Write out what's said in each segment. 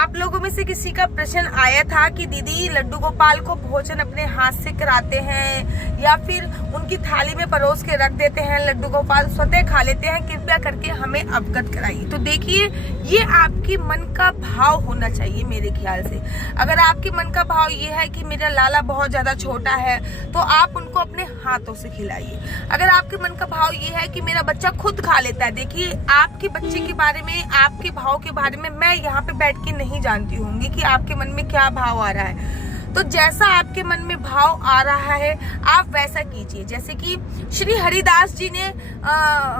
आप लोगों में से किसी का प्रश्न आया था कि दीदी लड्डू गोपाल को भोजन अपने हाथ से कराते हैं या फिर उनकी थाली में परोस के रख देते हैं, लड्डू गोपाल स्वतः खा लेते हैं, कृपया करके हमें अवगत कराइए। तो देखिए, ये आपके मन का भाव होना चाहिए मेरे ख्याल से। अगर आपके मन का भाव ये है कि मेरा लाला बहुत ज्यादा छोटा है तो आप उनको अपने हाथों से खिलाइए। अगर आपके मन का भाव ये है कि मेरा बच्चा खुद खा लेता है, देखिए आपके बच्चे के बारे में, आपके भाव के बारे में मैं यहाँ पे बैठ के नहीं जानती होंगी कि आपके मन में क्या भाव आ रहा है। तो जैसा आपके मन में भाव आ रहा है आप वैसा कीजिए। जैसे कि श्री हरिदास जी ने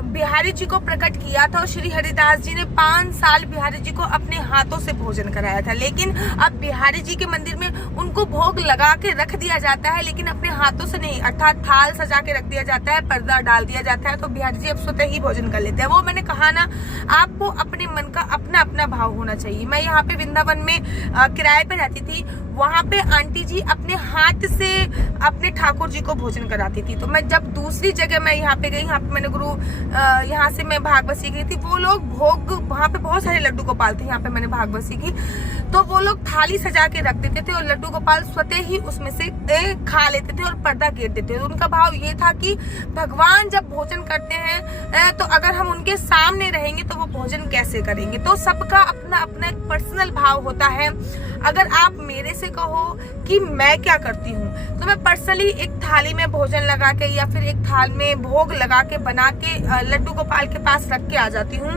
बिहारी जी को प्रकट किया था और श्री हरिदास जी ने 5 साल बिहारी जी को अपने हाथों से भोजन कराया था, लेकिन अब बिहारी जी के मंदिर में उनको भोग लगा के रख दिया जाता है, लेकिन अपने हाथों से नहीं, अर्थात थाल सजा के रख दिया जाता है, पर्दा डाल दिया जाता है, तो बिहारी जी अब स्वतः ही भोजन कर लेते हैं। वो मैंने कहा ना, आपको अपने मन का अपना अपना भाव होना चाहिए। मैं यहाँ पे वृंदावन में किराए पे रहती थी, वहाँ पे आंटी जी अपने हाथ से अपने ठाकुर जी को भोजन कराती थी। तो मैं जब दूसरी जगह मैं यहाँ पे गई, यहाँ पे मैंने यहाँ से मैं भागवत सीख रही थी, वो लोग भोग, वहाँ पे बहुत सारे लड्डू गोपाल थे, यहाँ पे मैंने भागवत सीखी, तो वो लोग थाली सजा के रख देते थे और लड्डू गोपाल स्वतः ही उसमें से खा लेते थे और पर्दा घेर देते थे। तो उनका भाव ये था कि भगवान जब भोजन करते हैं तो अगर हम उनके सामने रहेंगे तो वो भोजन कैसे करेंगे। तो सबका अपना अपना एक पर्सनल भाव होता है। अगर आप मेरे से कहो कि मैं क्या करती हूँ, तो मैं पर्सनली एक थाली में भोजन लगा के या फिर एक थाल में भोग लगा के बना के लड्डू गोपाल के पास रख के आ जाती हूँ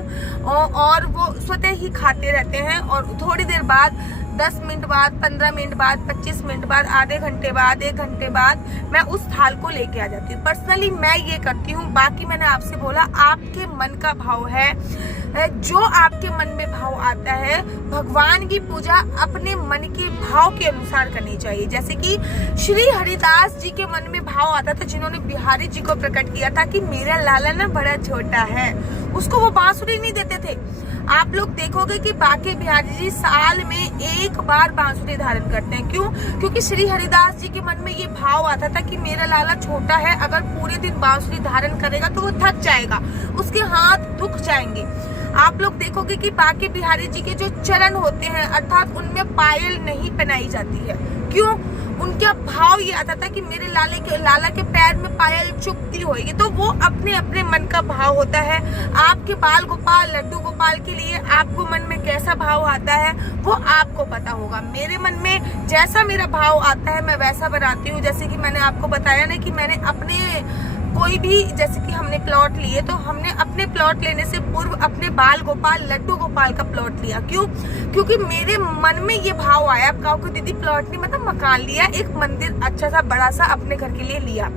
और वो स्वतः ही खाते रहते हैं। और थोड़ी देर बाद, 10 मिनट बाद, 15 मिनट बाद, 25 मिनट बाद, आधे घंटे बाद, 1 घंटे बाद मैं उस थाल को लेके आ जाती हूँ। पर्सनली मैं ये करती हूँ। बाकी मैंने आपसे बोला आपके मन का भाव है, जो आपके मन में भाव आता है, भगवान की पूजा अपने मन के भाव के अनुसार करनी चाहिए। जैसे कि श्री हरिदास जी के मन में भाव आता था, जिन्होंने बिहारी जी को प्रकट किया था कि मेरा लाला ना बड़ा छोटा है, उसको वो बांसुरी नहीं देते थे। आप लोग देखोगे कि बाकी बिहारी जी साल में 1 बार बांसुरी धारण करते हैं। क्यों? क्योंकि श्री हरिदास जी के मन में ये भाव आता था कि मेरा लाला छोटा है, अगर पूरे दिन बांसुरी धारण करेगा तो वो थक जाएगा, उसके हाथ दुख जाएंगे। आप लोग देखोगे कि बाकी बिहारी जी के जो चरण होते हैं, अर्थात उनमें पायल नहीं पहनाई जाती है। क्यों? उनका भाव ये आता था कि मेरे लाला के पैर में पायल चुभती होगी। तो वो अपने अपने मन का भाव होता है। आपके बाल गोपाल, लड्डू गोपाल के लिए आपको मन में कैसा भाव आता है वो आपको पता होगा। मेरे मन में जैसा मेरा भाव आता है मैं वैसा बनाती हूँ। जैसे कि मैंने आपको बताया ना कि मैंने अपने कोई भी, जैसे कि हमने प्लॉट लिए तो हमने अपने प्लॉट लेने से पूर्व अपने बाल गोपाल, लड्डू गोपाल का प्लॉट लिया। क्यों? क्योंकि मेरे मन में ये भाव आया। आप कहो कि दीदी प्लॉट नहीं, मतलब मकान लिया, एक मंदिर अच्छा सा बड़ा सा अपने घर के लिए लिया।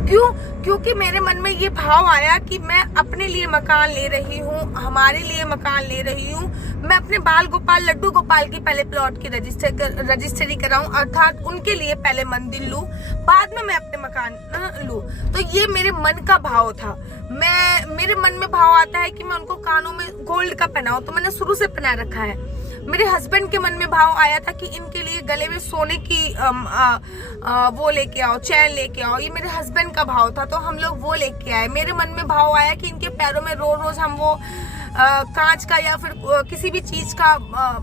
क्यों? क्योंकि मेरे मन में ये भाव आया कि मैं अपने लिए मकान ले रही हूँ, हमारे लिए मकान ले रही हूँ। मैं अपने बाल गोपाल, लड्डू गोपाल की पहले प्लॉट की रजिस्ट्री कराऊं, अर्थात उनके लिए पहले मंदिर लूं, बाद में मैं अपने मकान लूं। तो ये मेरे मन का भाव था। मेरे मन में भाव आता है कि मैं उनको कानों में गोल्ड का पहनाऊं, तो मैंने शुरू से पहना रखा है। मेरे हस्बैंड के मन में भाव आया था कि इनके लिए गले में सोने की वो लेके आओ, चैन लेके आओ, ये मेरे हस्बैंड का भाव था, तो हम लोग वो लेके आए। मेरे मन में भाव आया कि इनके पैरों में रोज रोज हम वो कांच का या फिर किसी भी चीज का,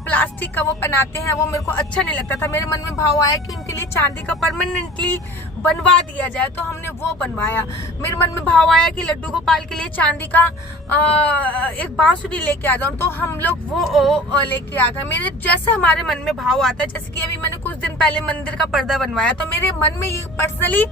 प्लास्टिक का वो पहनाते हैं, वो मेरे को अच्छा नहीं लगता था। मेरे मन में भाव आया कि उनके लिए चांदी का परमानेंटली बनवा दिया जाए, तो हमने वो बनवाया। मेरे मन में भाव आया कि लड्डू गोपाल के लिए चांदी का एक बांसुरी लेके आ जाऊं, तो हम लोग वो लेके आ गए। मेरे जैसे हमारे मन में भाव आता है, जैसे कि अभी मैंने कुछ दिन पहले मंदिर का पर्दा बनवाया, तो मेरे मन में ये पर्सनली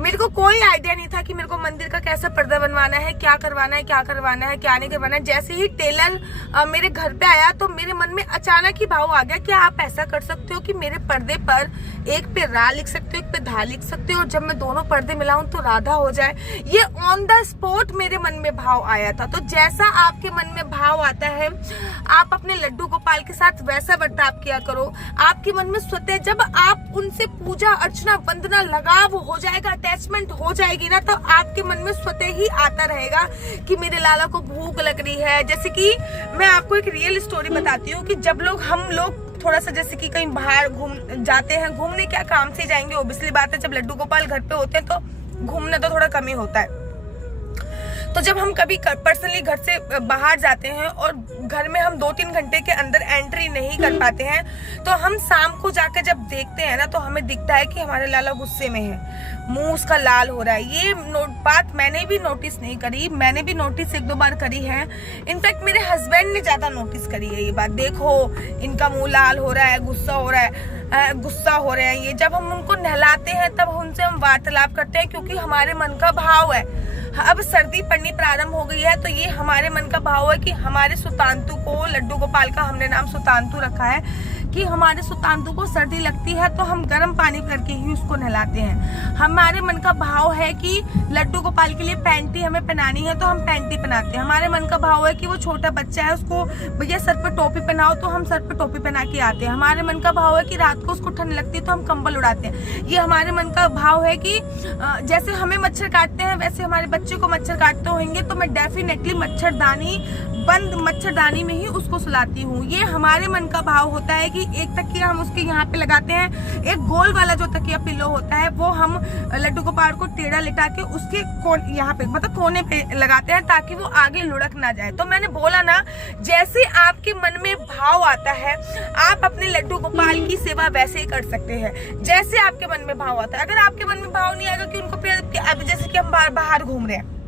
मेरे को कोई आइडिया नहीं था कि मेरे को मंदिर का कैसा पर्दा बनवाना है, क्या करवाना है, क्या करवाना है, क्या नहीं करवाना है। जैसे ही टेलर मेरे घर पे आया तो मेरे मन में अचानक ही भाव आ गया कि आप ऐसा कर सकते हो कि मेरे पर्दे पर एक पे रा लिख सकते हो, एक पे धा लिख सकते हो, और जब मैं दोनों पर्दे मिलाऊं तो राधा हो जाए। ये ऑन द स्पॉट मेरे मन में भाव आया था। तो जैसा आपके मन में भाव आता है, आप अपने लड्डू गोपाल के साथ वैसा बर्ताव किया करो। आपके मन में स्वतः जब आप उनसे पूजा अर्चना, वंदना, लगाव हो जाएगा, अटैचमेंट हो जाएगी ना, तो आपके मन में स्वतः ही आता रहेगा कि मेरे लाला को भूख लग रही है। जैसे कि मैं आपको एक रियल स्टोरी बताती हूँ कि जब हम लोग थोड़ा सा, जैसे कि कहीं बाहर घूम जाते हैं, घूमने क्या काम से जाएंगे, ओबियसली बात है, जब लड्डू गोपाल घर पे होते हैं तो घूमना तो थोड़ा कम ही होता है। तो जब हम कभी पर्सनली घर से बाहर जाते हैं और घर में हम 2-3 घंटे के अंदर एंट्री नहीं कर पाते हैं, तो हम शाम को जाकर जब देखते हैं ना, तो हमें दिखता है कि हमारे लाला गुस्से में है, मुंह उसका लाल हो रहा है। ये बात मैंने भी नोटिस नहीं करी, मैंने भी नोटिस 1-2 बार करी है। इनफैक्ट मेरे हस्बैंड ने ज्यादा नोटिस करी है ये बात। देखो इनका मुंह लाल हो रहा है, गुस्सा हो रहा है, गुस्सा हो रहे हैं ये। जब हम उनको नहलाते हैं तब उनसे हम वार्तालाप करते हैं, क्योंकि हमारे मन का भाव है। अब सर्दी पड़नी प्रारंभ हो गई है, तो ये हमारे मन का भाव है कि हमारे सुतांतु को, लड्डू गोपाल का हमने नाम सुतांतु रखा है, कि हमारे सुतांतु को सर्दी लगती है तो हम गर्म पानी करके ही उसको नहलाते हैं। हमारे मन का भाव है कि लड्डू गोपाल के लिए पैंटी हमें पहनानी है तो हम पैंटी पहनाते हैं। हमारे मन का भाव है कि वो छोटा बच्चा है, उसको भैया सर पे टोपी पहनाओ, तो हम सर पे टोपी पहना के आते हैं। हमारे मन का भाव है कि रात को उसको ठंड लगती है तो हम कंबल उड़ाते हैं। ये हमारे मन का भाव है कि जैसे हमें मच्छर काटते हैं वैसे हमारे बच्चे को मच्छर काटते होंगे, तो मैं डेफिनेटली मच्छरदानी, बंद मच्छरदानी में ही उसको सुलाती हूँ। ये हमारे मन का भाव होता है कि एक तकिया हम उसके यहाँ पे लगाते हैं, एक गोल वाला जो तकिया पिलो होता है वो हम लड्डू गोपाल को टेढ़ा लिटा के उसके यहाँ पे मतलब कोने पे लगाते हैं, ताकि वो आगे लुढ़क ना जाए। तो मैंने बोला ना, जैसे आपके मन में भाव आता है आप अपने लड्डू गोपाल की सेवा वैसे ही कर सकते हैं जैसे आपके मन में भाव आता है। अगर आपके मन में भाव नहीं आएगा कि उनको अब जैसे कि हम बाहर घूम रहे हैं,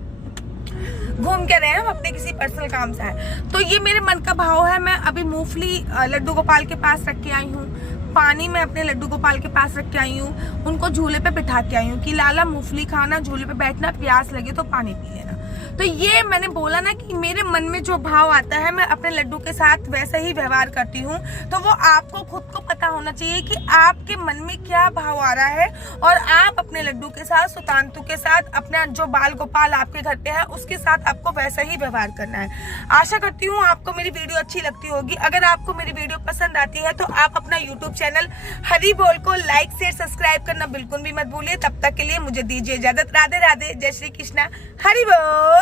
घूम के रहे हैं, हम अपने किसी पर्सनल काम से आए, तो ये मेरे मन का भाव है। मैं अभी मूंगफली लड्डू गोपाल के पास रख के आई हूँ, पानी में अपने लड्डू गोपाल के पास रख के आई हूँ, उनको झूले पे बिठा के आई हूँ कि लाला मूंगफली खाना, झूले पे बैठना, प्यास लगे तो पानी पी लेना। तो ये मैंने बोला ना कि मेरे मन में जो भाव आता है मैं अपने लड्डू के साथ वैसा ही व्यवहार करती हूँ। तो वो आपको खुद को पता होना चाहिए कि आपके मन में क्या भाव आ रहा है, और आप अपने लड्डू के साथ, सुतांतु के साथ, अपना जो बाल गोपाल आपके घर पे है उसके साथ आपको वैसा ही व्यवहार करना है। आशा करती हूँ आपको मेरी वीडियो अच्छी लगती होगी। अगर आपको मेरी वीडियो पसंद आती है तो आप अपना यूट्यूब चैनल हरी बोल को लाइक, शेयर, सब्सक्राइब करना बिल्कुल भी मत भूलिए। तब तक के लिए मुझे दीजिए इजाजत। राधे राधे, जय श्री कृष्णा, हरि बोल।